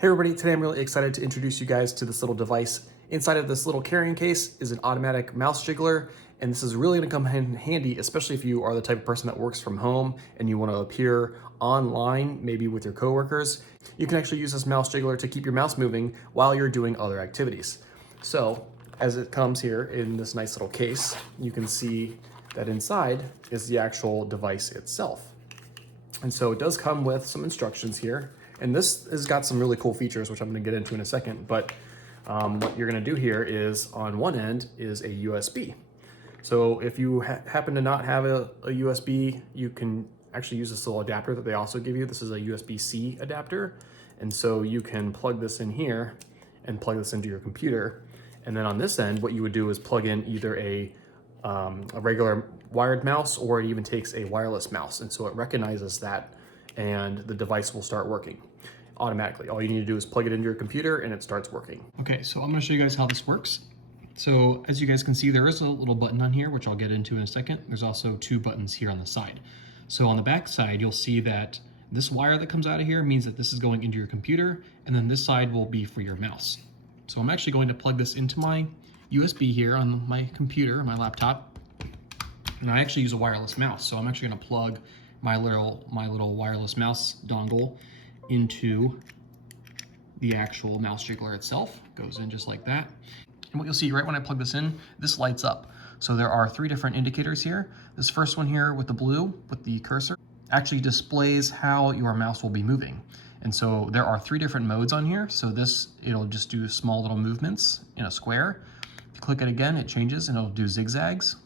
Hey everybody, today I'm really excited to introduce you guys to this little device. Inside of this little carrying case is an automatic mouse jiggler, and this is really gonna come in handy, especially if you are the type of person that works from home and you wanna appear online, maybe with your coworkers. You can actually use this mouse jiggler to keep your mouse moving while you're doing other activities. So, as it comes here in this nice little case, you can see that inside is the actual device itself. And so it does come with some instructions here. And this has got some really cool features, which I'm gonna get into in a second. But what you're gonna do here is on one end is a USB. So if you happen to not have a USB, you can actually use this little adapter that they also give you. This is a USB-C adapter. And so you can plug this in here and plug this into your computer. And then on this end, what you would do is plug in either a regular wired mouse, or it even takes a wireless mouse. And so it recognizes that and the device will start working automatically. All you need to do is plug it into your computer and it starts working. Okay, so I'm gonna show you guys how this works. So as you guys can see, there is a little button on here, which I'll get into in a second. There's also two buttons here on the side. So on the back side, you'll see that this wire that comes out of here means that this is going into your computer, and then this side will be for your mouse. So I'm actually going to plug this into my USB here on my computer, my laptop, and I actually use a wireless mouse. So I'm actually gonna plug my little wireless mouse dongle into the actual mouse jiggler itself. Goes in just like that. And what you'll see right when I plug this in, this lights up. So there are three different indicators here. This first one here with the blue, with the cursor, actually displays how your mouse will be moving. And so there are three different modes on here. So this, it'll just do small little movements in a square. If you click it again, it changes and it'll do zigzags.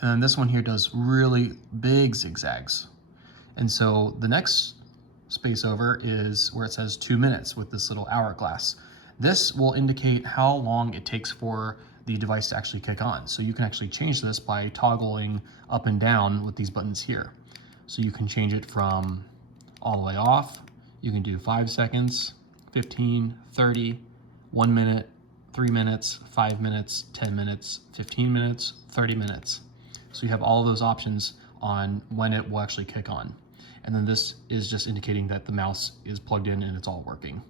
And then this one here does really big zigzags. And so the next space over is where it says 2 minutes with this little hourglass. This will indicate how long it takes for the device to actually kick on. So you can actually change this by toggling up and down with these buttons here. So you can change it from all the way off. You can do 5 seconds, 15, 30, 1 minute, 3 minutes, 5 minutes, 10 minutes, 15 minutes, 30 minutes. So you have all of those options on when it will actually kick on. And then this is just indicating that the mouse is plugged in and it's all working.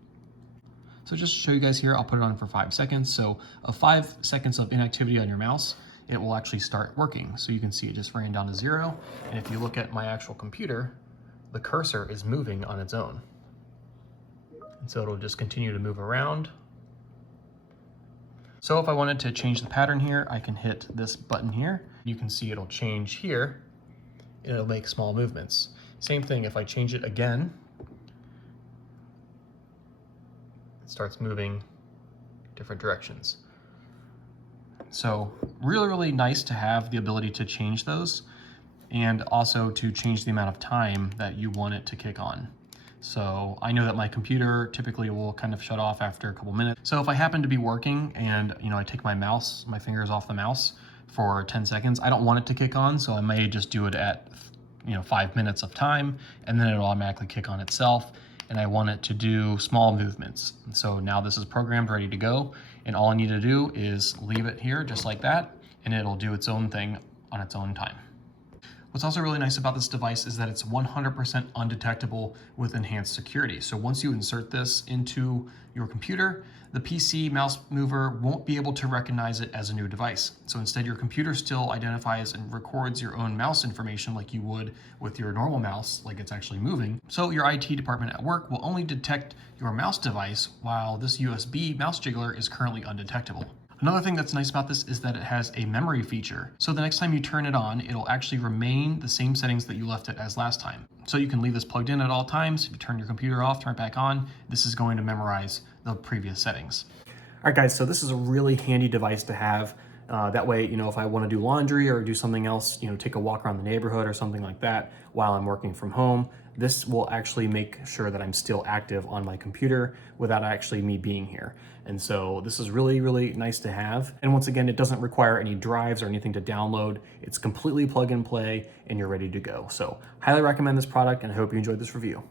So just to show you guys here, I'll put it on for 5 seconds. So 5 seconds of inactivity on your mouse, it will actually start working. So you can see it just ran down to 0. And if you look at my actual computer, the cursor is moving on its own. And so it'll just continue to move around. So if I wanted to change the pattern here, I can hit this button here. You can see it'll change here. It'll make small movements. Same thing, if I change it again, it starts moving different directions. So really nice to have the ability to change those, and also to change the amount of time that you want it to kick on. So I know that my computer typically will kind of shut off after a couple minutes. So if I happen to be working and I take my fingers off the mouse for 10 seconds, I don't want it to kick on, so I may just do it at 5 minutes of time, and then it'll automatically kick on itself. And I want it to do small movements. So now this is programmed, ready to go, and all I need to do is leave it here just like that, and it'll do its own thing on its own time. What's also really nice about this device is that it's 100% undetectable with enhanced security. So once you insert this into your computer, the PC mouse mover won't be able to recognize it as a new device. So instead, your computer still identifies and records your own mouse information like you would with your normal mouse, like it's actually moving. So your IT department at work will only detect your mouse device, while this USB mouse jiggler is currently undetectable. Another thing that's nice about this is that it has a memory feature. So the next time you turn it on, it'll actually remain the same settings that you left it as last time. So you can leave this plugged in at all times. If you turn your computer off, turn it back on, this is going to memorize the previous settings. All right, guys, so this is a really handy device to have. That way, if I want to do laundry or do something else, take a walk around the neighborhood or something like that while I'm working from home, this will actually make sure that I'm still active on my computer without actually me being here. And so this is really nice to have. And once again, it doesn't require any drives or anything to download. It's completely plug and play and you're ready to go. So highly recommend this product, and I hope you enjoyed this review.